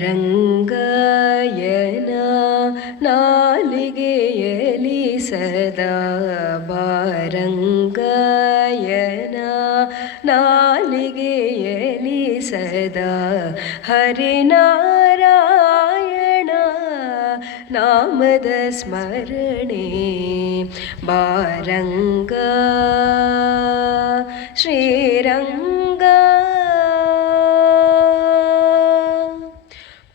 रङ्गयनाेली सदा बाङ्गयनािली सदा हरिनाारायण नाम स्मरणी बारङ्ग्रीरङ्ग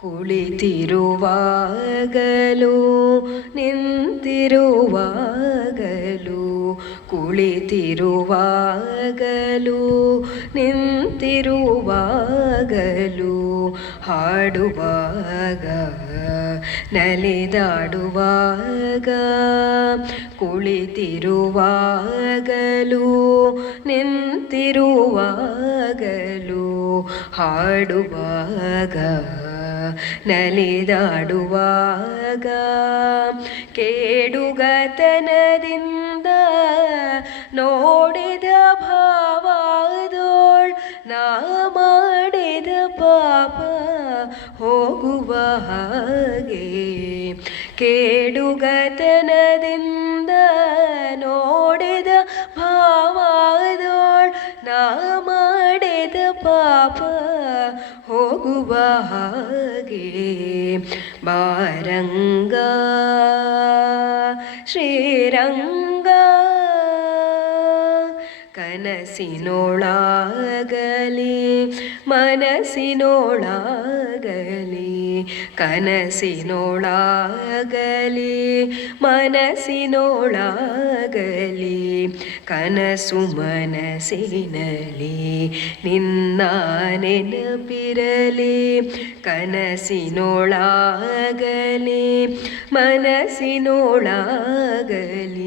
കുളി കുളിതിരുവാകലോ നിന്തിരുവാകലോ കുളിതിരുവാകലോ നിന്തിരുവാകലോ ഹാടുവാക നലിതാടുവാക കുളിതിരുവാകലോ നിന്തിരുവാകലോ ഹാടുവാക നലിതാടുവാക കേടുകനരിന്ദ നോടിത ഭാവാതോൾ നാമാടിത പാപ ഹോകുവാകേ കേടുകനരി ಬಹಗೆ ಬಾರಂಗ ಶ್ರೀರಂಗ कनसोडागली मनसोडागली कनस नोडागली मनसि नोडागली कनसु मनसे निरली कनसोडागली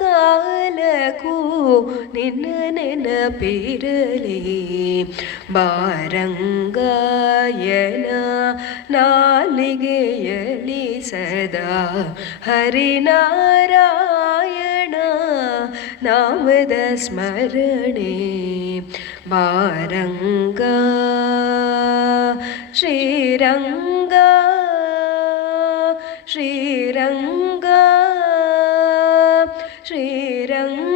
കാലകു നിന്ന് നിന്ന പിരലി ബാരംഗായന നാലികയലി സദാ ഹരിനാരായണ നാമത സ്മരണേ ബാരംഗ ശ്രീരംഗ ശ്രീരംഗ रंग